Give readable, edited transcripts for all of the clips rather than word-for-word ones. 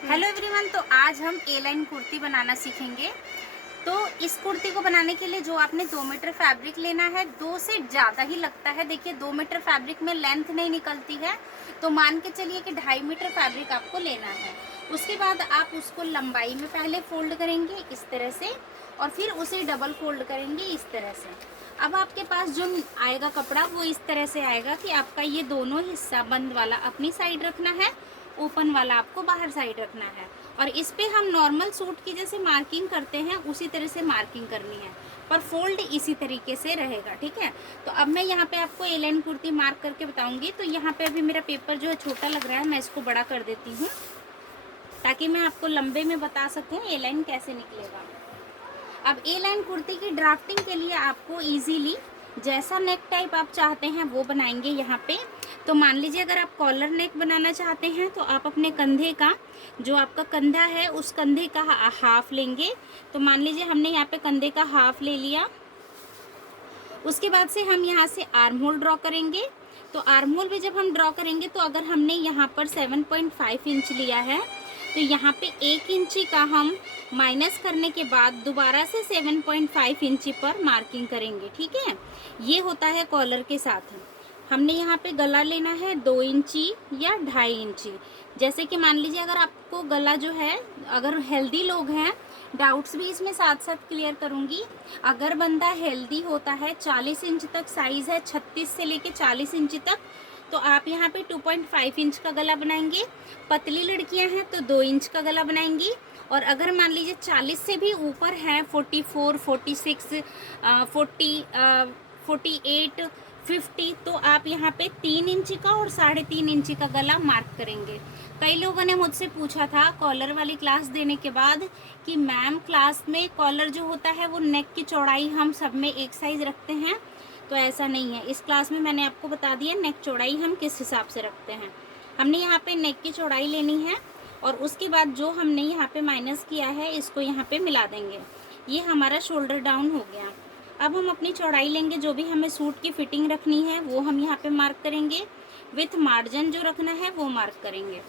Hello everyone. तो आज हम ए लाइन कुर्ती बनाना सीखेंगे। तो इस कुर्ती को बनाने के लिए जो आपने 2 मीटर फैब्रिक लेना है, 2 से ज़्यादा ही लगता है। देखिए 2 मीटर फैब्रिक में लेंथ नहीं निकलती है, तो मान के चलिए कि 2.5 मीटर फैब्रिक आपको लेना है। उसके बाद आप उसको लंबाई में पहले फोल्ड करेंगे इस तरह से, और फिर उसे डबल फोल्ड करेंगे इस तरह से। अब आपके पास जो आएगा कपड़ा वो इस तरह से आएगा कि आपका ये दोनों हिस्सा बंद वाला अपनी साइड रखना है, ओपन वाला आपको बाहर साइड रखना है। और इस पे हम नॉर्मल सूट की जैसे मार्किंग करते हैं उसी तरह से मार्किंग करनी है, पर फोल्ड इसी तरीके से रहेगा। ठीक है, तो अब मैं यहाँ पे आपको ए लाइन कुर्ती मार्क करके बताऊंगी। तो यहाँ पे अभी मेरा पेपर जो है छोटा लग रहा है, मैं इसको बड़ा कर देती हूँ ताकि मैं आपको लंबे में बता सकूँ ए लाइन कैसे निकलेगा। अब ए लाइन कुर्ती की ड्राफ्टिंग के लिए आपको इजीली जैसा नेक टाइप आप चाहते हैं वो बनाएंगे यहाँ पे। तो मान लीजिए अगर आप कॉलर नेक बनाना चाहते हैं तो आप अपने कंधे का, जो आपका कंधा है उस कंधे का हाफ लेंगे। तो मान लीजिए हमने यहाँ पे कंधे का हाफ ले लिया। उसके बाद से हम यहाँ से आर्म होल ड्रॉ करेंगे। तो आर्म होल भी जब हम ड्रॉ करेंगे तो अगर हमने यहाँ पर 7.5 इंच लिया है तो यहाँ पे 1 इंची का हम माइनस करने के बाद दोबारा से 7.5 इंची पर मार्किंग करेंगे। ठीक है, ये होता है कॉलर के साथ। हमने यहाँ पे गला लेना है 2 इंची या 2.5 इंची। जैसे कि मान लीजिए अगर आपको गला जो है, अगर हेल्दी लोग हैं, डाउट्स भी इसमें साथ साथ क्लियर करूँगी। अगर बंदा हेल्दी होता है 40 इंच तक साइज़ है, 36 से लेके 40 इंच तक, तो आप यहाँ पे 2.5 इंच का गला बनाएंगे। पतली लड़कियां हैं तो 2 इंच का गला बनाएंगी। और अगर मान लीजिए 40 से भी ऊपर है, 44, 46, 48, 50, तो आप यहाँ पे 3 इंची का और 3.5 इंची का गला मार्क करेंगे। कई लोगों ने मुझसे पूछा था कॉलर वाली क्लास देने के बाद कि मैम क्लास में कॉलर जो होता है वो नेक की चौड़ाई हम सब में एक साइज रखते हैं। तो ऐसा नहीं है, इस क्लास में मैंने आपको बता दिया नेक चौड़ाई हम किस हिसाब से रखते हैं। हमने यहाँ पे नेक की चौड़ाई लेनी है और उसके बाद जो हमने यहाँ पे माइनस किया है इसको यहाँ पे मिला देंगे। ये हमारा शोल्डर डाउन हो गया। अब हम अपनी चौड़ाई लेंगे, जो भी हमें सूट की फिटिंग रखनी है वो हम यहाँ पे मार्क करेंगे। विथ मार्जिन जो रखना है वो मार्क करेंगे।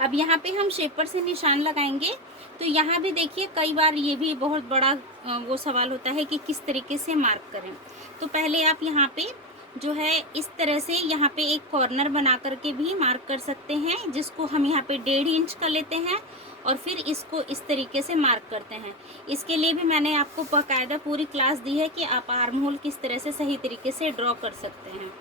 अब यहाँ पे हम शेपर से निशान लगाएंगे। तो यहाँ भी देखिए कई बार ये भी बहुत बड़ा वो सवाल होता है कि किस तरीके से मार्क करें। तो पहले आप यहाँ पे जो है इस तरह से यहाँ पे एक कॉर्नर बना करके भी मार्क कर सकते हैं, जिसको हम यहाँ पे 1.5 इंच का लेते हैं और फिर इसको इस तरीके से मार्क करते हैं। इसके लिए भी मैंने आपको बाकायदा पूरी क्लास दी है कि आप आर्म होल किस तरह से सही तरीके से ड्रॉ कर सकते हैं।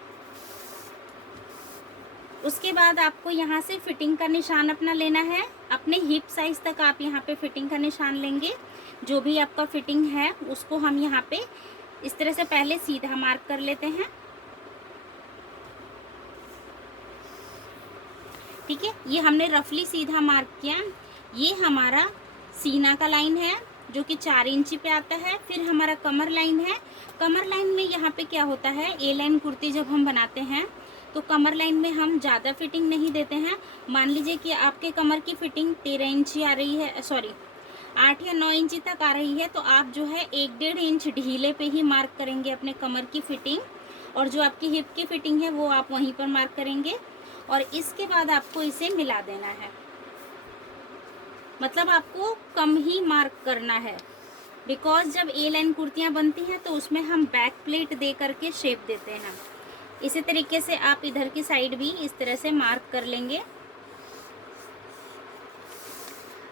उसके बाद आपको यहाँ से फिटिंग का निशान अपना लेना है। अपने हिप साइज तक आप यहाँ पे फिटिंग का निशान लेंगे। जो भी आपका फिटिंग है उसको हम यहाँ पे इस तरह से पहले सीधा मार्क कर लेते हैं। ठीक है, ये हमने रफली सीधा मार्क किया। ये हमारा सीना का लाइन है जो कि 4 इंची पे आता है। फिर हमारा कमर लाइन है। कमर लाइन में यहाँ पे क्या होता है, ए लाइन कुर्ती जब हम बनाते हैं तो कमर लाइन में हम ज़्यादा फिटिंग नहीं देते हैं। मान लीजिए कि आपके कमर की फिटिंग 13 इंची आ रही है, सॉरी 8 या 9 इंची तक आ रही है, तो आप जो है 1-1.5 इंच ढीले पे ही मार्क करेंगे अपने कमर की फिटिंग, और जो आपकी हिप की फिटिंग है वो आप वहीं पर मार्क करेंगे। और इसके बाद आपको इसे मिला देना है, मतलब आपको कम ही मार्क करना है। बिकॉज जब ए लाइन कुर्तियाँ बनती हैं तो उसमें हम बैक प्लेट दे करके शेप देते हैं। इसी तरीके से आप इधर की साइड भी इस तरह से मार्क कर लेंगे।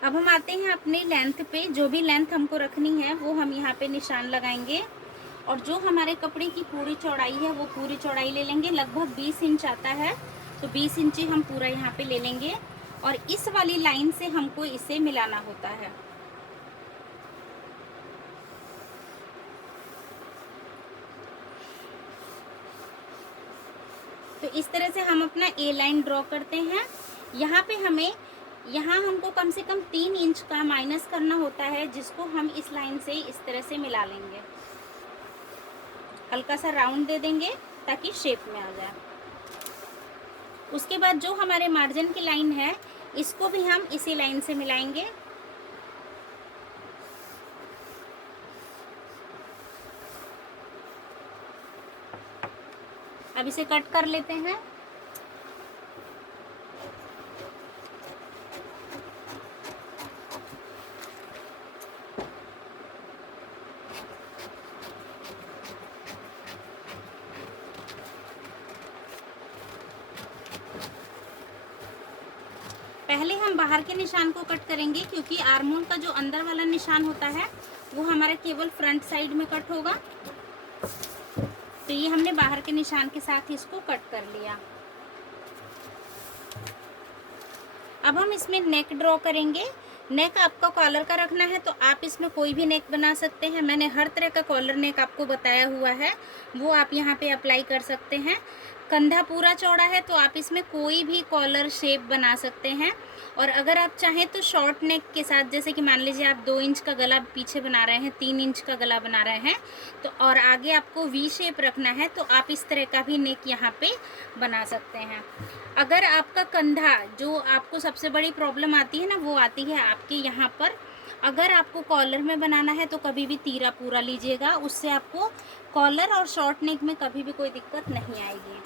अब हम आते हैं अपने लेंथ पे। जो भी लेंथ हमको रखनी है वो हम यहाँ पे निशान लगाएंगे, और जो हमारे कपड़े की पूरी चौड़ाई है वो पूरी चौड़ाई ले लेंगे। लगभग 20 इंच आता है, तो 20 इंची हम पूरा यहाँ पे ले लेंगे, और इस वाली लाइन से हमको इसे मिलाना होता है। तो इस तरह से हम अपना ए लाइन ड्रॉ करते हैं। यहाँ हमको कम से कम 3 इंच का माइनस करना होता है, जिसको हम इस लाइन से इस तरह से मिला लेंगे। हल्का सा राउंड दे देंगे ताकि शेप में आ जाए। उसके बाद जो हमारे मार्जिन की लाइन है इसको भी हम इसी लाइन से मिलाएंगे। अब इसे कट कर लेते हैं। पहले हम बाहर के निशान को कट करेंगे, क्योंकि आर्म होल का जो अंदर वाला निशान होता है वो हमारा केवल फ्रंट साइड में कट होगा। तो ये हमने बाहर के निशान के साथ इसको कट कर लिया। अब हम इसमें नेक ड्रॉ करेंगे। नेक आपका कॉलर का रखना है तो आप इसमें कोई भी नेक बना सकते हैं। मैंने हर तरह का कॉलर नेक आपको बताया हुआ है, वो आप यहाँ पे अप्लाई कर सकते हैं। कंधा पूरा चौड़ा है तो आप इसमें कोई भी कॉलर शेप बना सकते हैं। और अगर आप चाहें तो शॉर्ट नेक के साथ, जैसे कि मान लीजिए आप 2 इंच का गला पीछे बना रहे हैं, 3 इंच का गला बना रहे हैं, तो और आगे आपको वी शेप रखना है तो आप इस तरह का भी नेक यहाँ पे बना सकते हैं। अगर आपका कंधा, जो आपको सबसे बड़ी प्रॉब्लम आती है ना, वो आती है आपके यहाँ पर। अगर आपको कॉलर में बनाना है तो कभी भी तीरा पूरा लीजिएगा, उससे आपको कॉलर और शॉर्ट नेक में कभी भी कोई दिक्कत नहीं आएगी।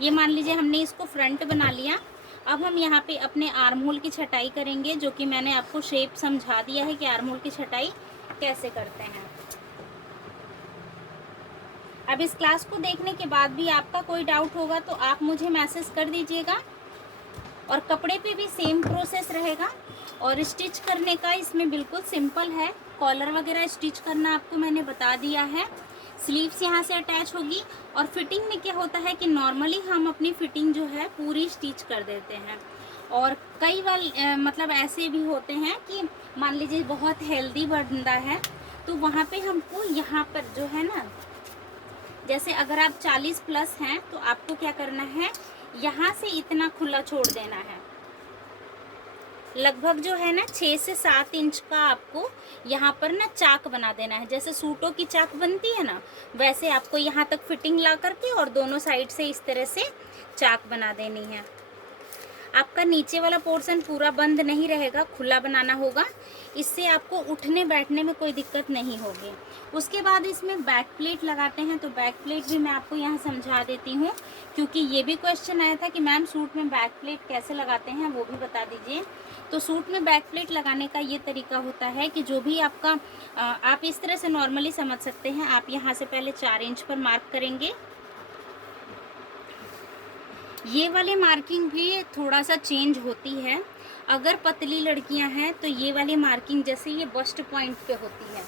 ये मान लीजिए हमने इसको फ्रंट बना लिया। अब हम यहाँ पे अपने आर्म होल की छटाई करेंगे, जो कि मैंने आपको शेप समझा दिया है कि आर्म होल की छटाई कैसे करते हैं। अब इस क्लास को देखने के बाद भी आपका कोई डाउट होगा तो आप मुझे मैसेज कर दीजिएगा। और कपड़े पे भी सेम प्रोसेस रहेगा। और स्टिच करने का इसमें बिल्कुल सिंपल है। कॉलर वगैरह स्टिच करना आपको मैंने बता दिया है। स्लीव्स यहाँ से अटैच होगी। और फिटिंग में क्या होता है कि नॉर्मली हम अपनी फिटिंग जो है पूरी स्टिच कर देते हैं। और कई बार मतलब ऐसे भी होते हैं कि मान लीजिए बहुत हेल्दी बंदा है तो वहाँ पे हमको यहाँ पर जो है ना, जैसे अगर आप 40 प्लस हैं तो आपको क्या करना है, यहाँ से इतना खुला छोड़ देना है। लगभग जो है ना 6 से 7 इंच का आपको यहाँ पर ना चाक बना देना है। जैसे सूटों की चाक बनती है ना, वैसे आपको यहाँ तक फिटिंग ला करके और दोनों साइड से इस तरह से चाक बना देनी है। आपका नीचे वाला पोर्शन पूरा बंद नहीं रहेगा, खुला बनाना होगा। इससे आपको उठने बैठने में कोई दिक्कत नहीं होगी। उसके बाद इसमें बैक प्लेट लगाते हैं, तो बैक प्लेट भी मैं आपको यहाँ समझा देती हूँ, क्योंकि ये भी क्वेश्चन आया था कि मैम सूट में बैक प्लेट कैसे लगाते हैं, वो भी बता दीजिए। तो सूट में बैक प्लेट लगाने का ये तरीका होता है कि जो भी आपका आप इस तरह से नॉर्मली समझ सकते हैं। आप यहाँ से पहले 4 इंच पर मार्क करेंगे। ये वाली मार्किंग भी थोड़ा सा चेंज होती है। अगर पतली लड़कियां हैं तो ये वाली मार्किंग जैसे ये बस्ट पॉइंट पे होती है,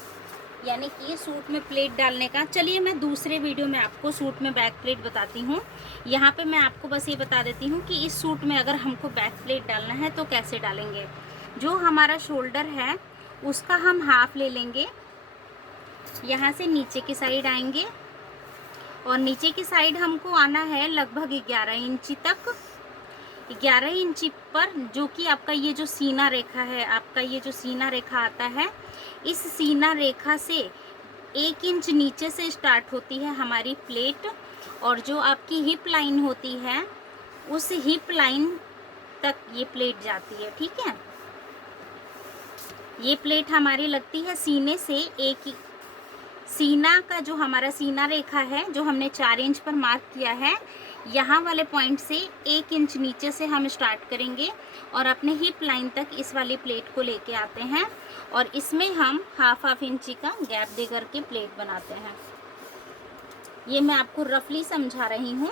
यानी कि ये सूट में प्लेट डालने का। चलिए मैं दूसरे वीडियो में आपको सूट में बैक प्लेट बताती हूँ। यहाँ पे मैं आपको बस ये बता देती हूँ कि इस सूट में अगर हमको बैक प्लेट डालना है तो कैसे डालेंगे। जो हमारा शोल्डर है उसका हम हाफ ले लेंगे, यहाँ से नीचे की साइड आएंगे और नीचे की साइड हमको आना है लगभग 11 इंची तक। 11 इंची पर जो कि आपका ये जो सीना रेखा है, आपका ये जो सीना रेखा आता है, इस सीना रेखा से 1 इंच नीचे से स्टार्ट होती है हमारी प्लेट। और जो आपकी हिप लाइन होती है उस हिप लाइन तक ये प्लेट जाती है। ठीक है, ये प्लेट हमारी लगती है सीने से एक सीना का जो हमारा सीना रेखा है, जो हमने 4 इंच पर मार्क किया है, यहाँ वाले पॉइंट से 1 इंच नीचे से हम स्टार्ट करेंगे और अपने हिप लाइन तक इस वाली प्लेट को लेके आते हैं। और इसमें हम हाफ इंची का गैप दे करके प्लेट बनाते हैं। ये मैं आपको रफली समझा रही हूँ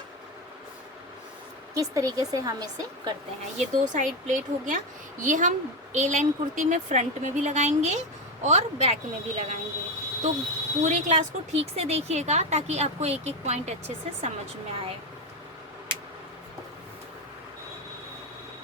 किस तरीके से हम इसे करते हैं। ये 2 साइड प्लेट हो गया। ये हम ए लाइन कुर्ती में फ्रंट में भी लगाएंगे और बैक में भी लगाएंगे। तो पूरे क्लास को ठीक से देखिएगा ताकि आपको एक एक पॉइंट अच्छे से समझ में आए।